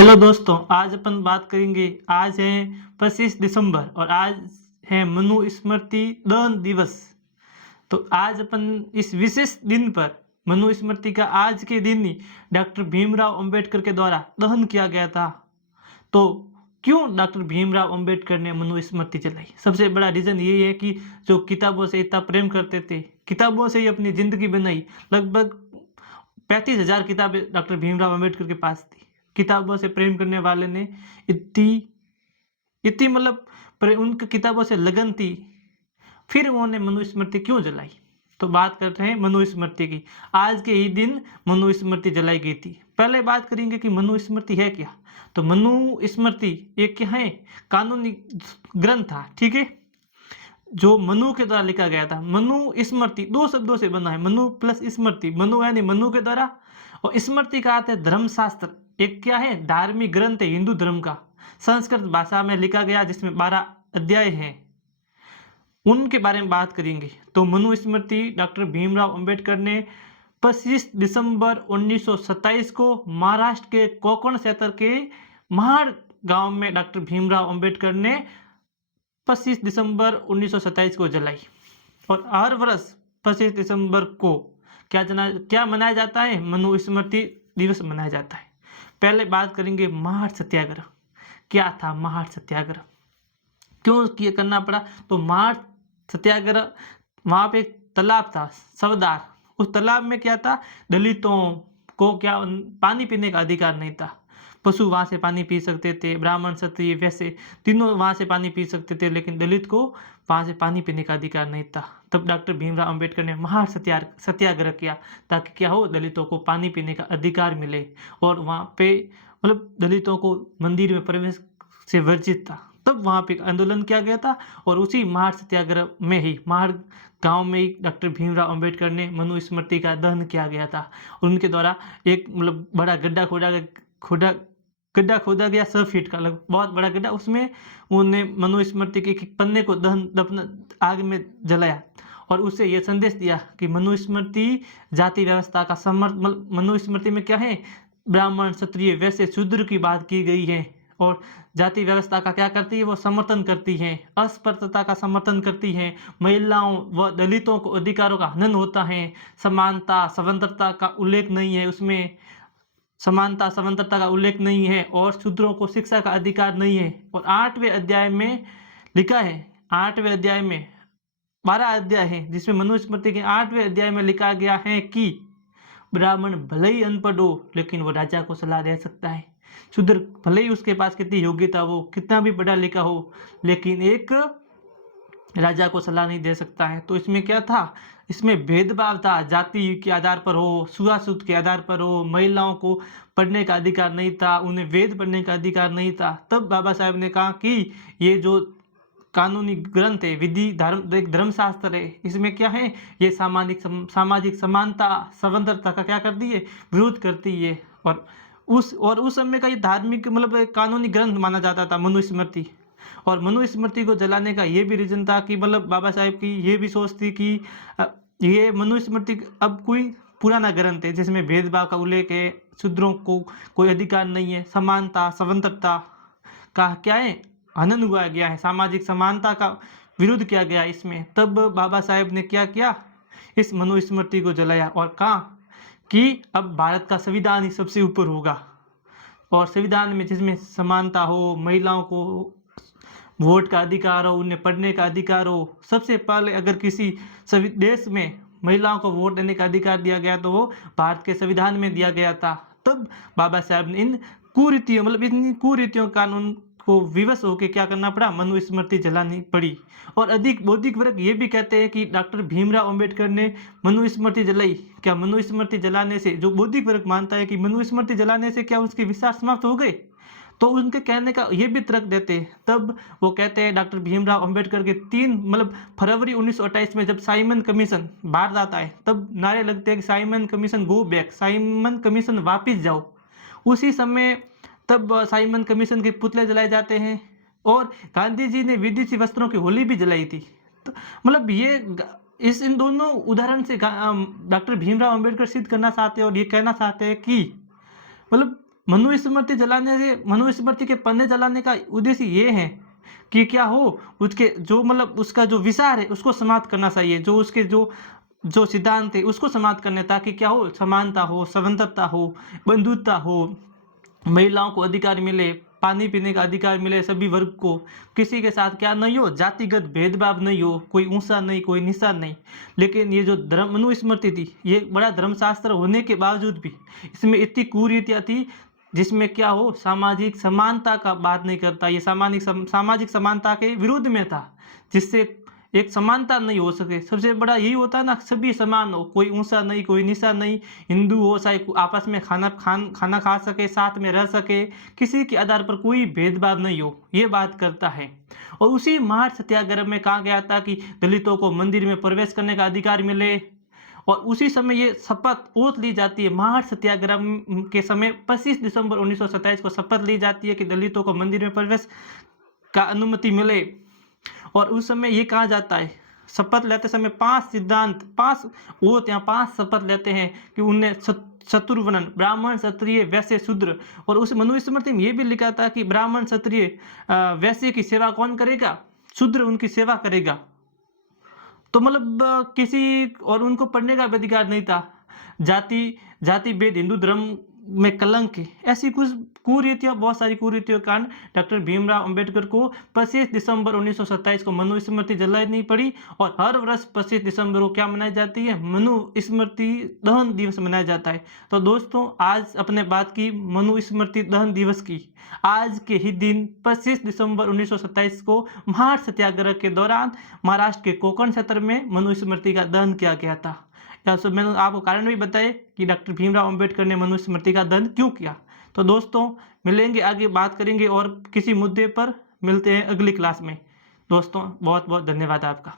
Hello दोस्तों, आज अपन बात करेंगे। आज है 25 दिसंबर और आज है मनु स्मृति दहन दिवस। तो आज अपन इस विशेष दिन पर मनु स्मृति का आज के दिन ही डॉक्टर भीमराव अंबेडकर के द्वारा दहन किया गया था। तो क्यों डॉक्टर भीमराव अंबेडकर ने मनु स्मृति चलाई? सबसे बड़ा रीज़न यही है कि जो किताबों से इतना प्रेम करते थे, किताबों से ही अपनी ज़िंदगी बनाई। लगभग 35,000 किताबें डॉक्टर भीमराव अंबेडकर के पास थी। किताबों से प्रेम करने वाले ने इतनी इतनी मतलब उनकी किताबों से लगन थी। फिर उन्होंने मनुस्मृति क्यों जलाई? तो बात करते हैं मनुस्मृति की। आज के ही दिन मनुस्मृति जलाई गई थी। पहले बात करेंगे कि मनुस्मृति है क्या। तो मनुस्मृति एक क्या है? कानूनी ग्रंथ था, ठीक है, जो मनु के द्वारा लिखा गया था। मनु स्मृति दो शब्दों से बना है, मनु प्लस स्मृति। मनु यानी मनु के द्वारा, और स्मृति का अर्थ है धर्मशास्त्र। एक क्या है? धार्मिक ग्रंथ है हिंदू धर्म का, संस्कृत भाषा में लिखा गया, जिसमें 12 अध्याय हैं। उनके बारे में बात करेंगे। तो मनु स्मृति डॉक्टर भीमराव अंबेडकर ने 25 दिसंबर 1927 को महाराष्ट्र के कोकण क्षेत्र के महाड़ गांव में डॉक्टर भीमराव अंबेडकर ने 25 दिसंबर 1927 को जलाई। और हर वर्ष 25 दिसंबर को क्या मनाया जाता है? मनु स्मृति दिवस मनाया जाता है। पहले बात करेंगे महाड़ सत्याग्रह। क्या था महाड़ सत्याग्रह? क्यों किया करना पड़ा? तो महाड़ सत्याग्रह, वहाँ पे एक तालाब था सवदार। उस तालाब में क्या था? दलितों को क्या पानी पीने का अधिकार नहीं था। पशु वहाँ से पानी पी सकते थे, ब्राह्मण क्षत्रिय वैसे तीनों वहाँ से पानी पी सकते थे, लेकिन दलित को वहाँ से पानी पीने का अधिकार नहीं था। तब डॉक्टर भीमराव अंबेडकर ने महाड़ सत्याग्रह किया, ताकि क्या हो, दलितों को पानी पीने का अधिकार मिले। और वहाँ पे मतलब दलितों को मंदिर में प्रवेश से वर्जित था। तब वहाँ पे आंदोलन किया गया था, और उसी महाड़ सत्याग्रह में ही, महाड़ गांव में ही डॉक्टर भीमराव अंबेडकर ने मनुस्मृति का दहन किया गया था। उनके द्वारा एक मतलब बड़ा गड्ढा खोदा गया 100 फीट का, बहुत बड़ा गड्ढा। उसमें उन्होंने मनुस्मृति के एक पन्ने को आग में जलाया, और उससे यह संदेश दिया कि मनुस्मृति जाति व्यवस्था का मनुस्मृति में क्या है? ब्राह्मण क्षत्रिय वैसे शूद्र की बात की गई है, और जाति व्यवस्था का क्या करती है? वो समर्थन करती है, अस्पृश्यता का समर्थन करती है, महिलाओं व दलितों को अधिकारों का हनन होता है, समानता स्वतंत्रता का उल्लेख नहीं है, उसमें समानता स्वतंत्रता का उल्लेख नहीं है, और शूद्रों को शिक्षा का अधिकार नहीं है। और 8वें अध्याय में लिखा है, 8वें अध्याय में 12 अध्याय है, जिसमें मनुस्मृति के 8वें अध्याय में लिखा गया है कि ब्राह्मण भले ही अनपढ़ हो, लेकिन वो राजा को सलाह दे सकता है। शूद्र भले ही उसके पास कितनी योग्यता हो, कितना भी पढ़ा लिखा हो, लेकिन एक राजा को सलाह नहीं दे सकता है। तो इसमें क्या था? इसमें भेदभाव था, जाति के आधार पर हो, छुआछूत के आधार पर हो, महिलाओं को पढ़ने का अधिकार नहीं था, उन्हें वेद पढ़ने का अधिकार नहीं था। तब बाबा साहेब ने कहा कि ये जो कानूनी ग्रंथ है, विधि धर्म एक धर्मशास्त्र है, इसमें क्या है? ये सामाजिक समानता स्वतंत्रता का क्या करती है? विरोध करती है। और उस समय का ये धार्मिक मतलब एक कानूनी ग्रंथ माना जाता था मनुस्मृति। और मनुस्मृति को जलाने का ये भी रीजन था कि मतलब बाबा साहेब की ये भी सोच थी कि ये मनुस्मृति अब कोई पुराना ग्रंथ है, जिसमें भेदभाव का उल्लेख है, शूद्रों को कोई अधिकार नहीं है, समानता स्वतंत्रता का क्या है? हनन हुआ गया है, सामाजिक समानता का विरोध किया गया इसमें। तब बाबा साहेब ने क्या किया? इस मनुस्मृति को जलाया, और कहा कि अब भारत का संविधान ही सबसे ऊपर होगा, और संविधान में जिसमें समानता हो, महिलाओं को वोट का अधिकार हो, उन्हें पढ़ने का अधिकार हो। सबसे पहले अगर किसी देश में महिलाओं को वोट देने का अधिकार दिया गया, तो वो भारत के संविधान में दिया गया था। तब बाबा साहब ने इन कुरीतियों मतलब इतनी कुरीतियों कानून को विवश होकर क्या करना पड़ा? मनुस्मृति जलानी पड़ी। और अधिक बौद्धिक वर्ग ये भी कहते हैं कि डॉक्टर भीमराव अंबेडकर ने मनुस्मृति जलाई। क्या मनुस्मृति जलाने से, जो बौद्धिक वर्ग मानता है कि मनुस्मृति जलाने से क्या उसके विचार समाप्त हो गए, तो उनके कहने का ये भी तर्क देते हैं। तब वो कहते हैं डॉक्टर भीमराव अंबेडकर के 3 फरवरी 1928 में जब साइमन कमीशन बाहर आता है, तब नारे लगते हैं कि Simon commission go back, Simon commission वापिस जाओ। उसी समय तब साइमन कमीशन के पुतले जलाए जाते हैं, और गांधी जी ने विदेशी वस्त्रों की होली भी जलाई थी। तो मतलब ये इन दोनों उदाहरण से डॉक्टर भीमराव अंबेडकर सिद्ध करना चाहते हैं, और ये कहना चाहते हैं कि मतलब मनुस्मृति जलाने से, मनुस्मृति के पन्ने जलाने का उद्देश्य ये है कि क्या हो, उसके जो मतलब उसका जो विचार है उसको समाप्त करना चाहिए, जो उसके जो सिद्धांत है उसको समाप्त करने, ताकि क्या हो, समानता हो, स्वतंत्रता हो, बंधुत्वता हो, महिलाओं को अधिकार मिले, पानी पीने का अधिकार मिले सभी वर्ग को, किसी के साथ क्या नहीं हो, जातिगत भेदभाव नहीं हो, कोई ऊंचा नहीं, कोई नीचा नहीं। लेकिन ये जो धर्म मनुस्मृति थी, ये बड़ा धर्मशास्त्र होने के बावजूद भी इसमें इतनी कुरीतियाँ थी जिसमें क्या हो, सामाजिक समानता का बात नहीं करता, ये सामाजिक समानता के विरुद्ध में था, जिससे एक समानता नहीं हो सके। सबसे बड़ा यही होता है ना, सभी समान हो, कोई ऊंचा नहीं, कोई नीचा नहीं, हिंदू हो चाहे आपस में खाना खा सके, साथ में रह सके, किसी के आधार पर कोई भेदभाव नहीं हो, ये बात करता है। और उसी महार सत्याग्रह में कहा गया था कि दलितों को मंदिर में प्रवेश करने का अधिकार मिले, और उसी समय ये शपथ ओथ ली जाती है। महार सत्याग्रह के समय 25 दिसंबर 1927 को शपथ ली जाती है कि दलितों को मंदिर में प्रवेश का अनुमति मिले। और उस समय ये कहा जाता है, शपथ लेते समय 5 सिद्धांत, 5 ओथ या 5 शपथ लेते हैं कि उन्हें चतुर्वर्णन, ब्राह्मण, क्षत्रिय, वैश्य, शूद्र। और उस मनुस्मृति में ये भी लिखा था कि ब्राह्मण, क्षत्रिय, वैश्य की सेवा कौन करेगा, शूद्र उनकी सेवा करेगा। तो मतलब किसी और उनको पढ़ने का भी अधिकार नहीं था। जाति भेद हिंदू धर्म में कलंक है, ऐसी कुछ कुरीतियाँ, बहुत सारी कुरीतियों के कारण डॉक्टर भीमराव अंबेडकर को 25 दिसंबर 1927 को मनुस्मृति जलानी पड़ी। और हर वर्ष 25 दिसंबर को क्या मनाई जाती है, मनुस्मृति दहन दिवस मनाया जाता है। तो दोस्तों, आज अपने बात की मनुस्मृति दहन दिवस की। आज के ही दिन 25 दिसंबर 1927 को महार सत्याग्रह के दौरान महाराष्ट्र के कोंकण क्षेत्र में मनुस्मृति का दहन किया गया था। या सब मैंने आपको कारण भी बताए कि डॉक्टर भीमराव अंबेडकर ने मनुस्मृति का दहन क्यों किया। तो दोस्तों, मिलेंगे, आगे बात करेंगे और किसी मुद्दे पर। मिलते हैं अगली क्लास में। दोस्तों, बहुत बहुत धन्यवाद आपका।